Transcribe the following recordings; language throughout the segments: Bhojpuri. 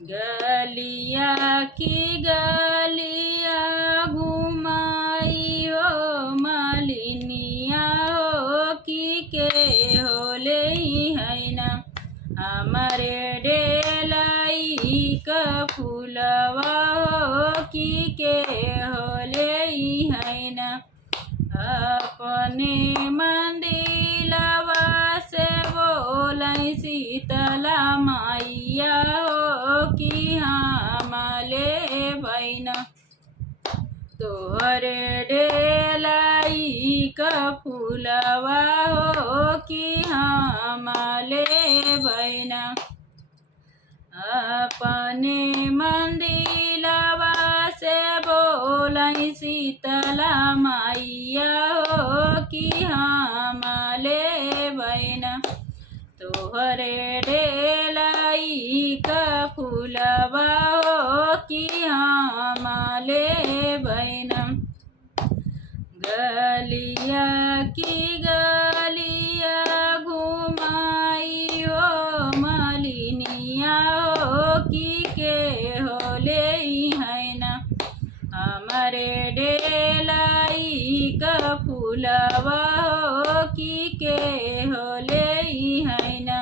गलिया की गलिया घुमाई हो मालिनिया हो के होले है ना हमारे डेलाई का फूलवा हो के होले है ना अपने मंदिलवा से बोलाई शीतला मैया हो कि हमले बहना तोहरे डेलाई का फूलवा हो कि हमले बहना अपने मंदिलवा से बोलाई शीतला मैया हो कि हमले बहना तोहरे डेलाई का फूलवा हो कि हमले बहना गलिया की गलिया घुमाई हो मालिनिया हो के होले है ना हमारे डेलाई का फूलवा हो के होले है ना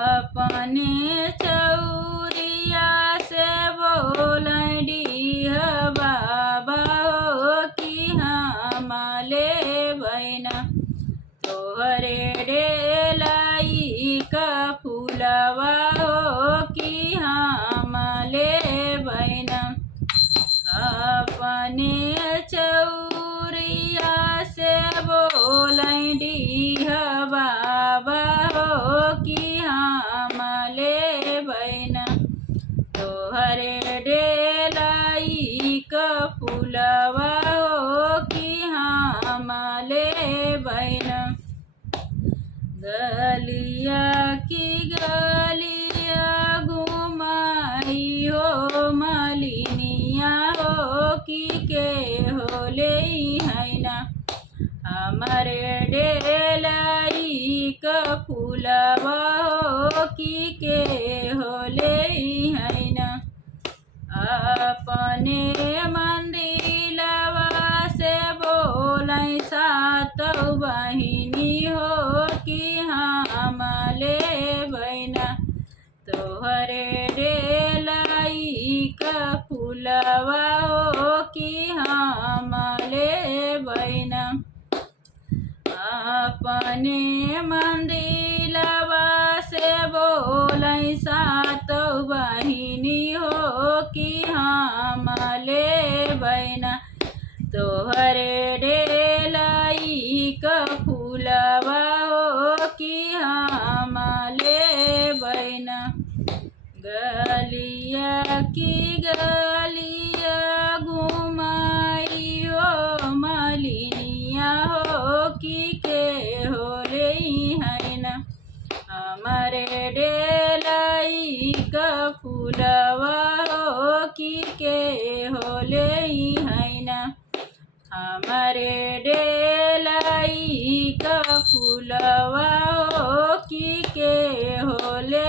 अपने चौरिया से बोलडी बाबा हो कि हमले बहना तोहरे डेलाई का फूलवा हो कि हमले बहना अपने चौरिया से बोलडी बाबा हो कि हमले बहना तोहरे डेलाई का फूलवा हो कि हमले बहना गलिया की गलिया घुमाई हो मालिनिया हो के होले है ना हमारे डेलाई का फूलवा हो के होले है ना अपने मंदिलवा से बोलाई सात बहिनी हो कि हमले बहना तोहरे डेलाई का फूलवा हो कि हमले बहना अपने मंदिलवा से बोलाई सात बहिनी हो कि हमले बहना तोहरे डेलाई का फूलवा हो कि हमले बहना गलिया की गलिया घुमाई हो मालिनिया हो के होले है ना हमारे डेलाई का फूलवा हो के होले है ना हमारे डेलाई का फूलवा हो के होले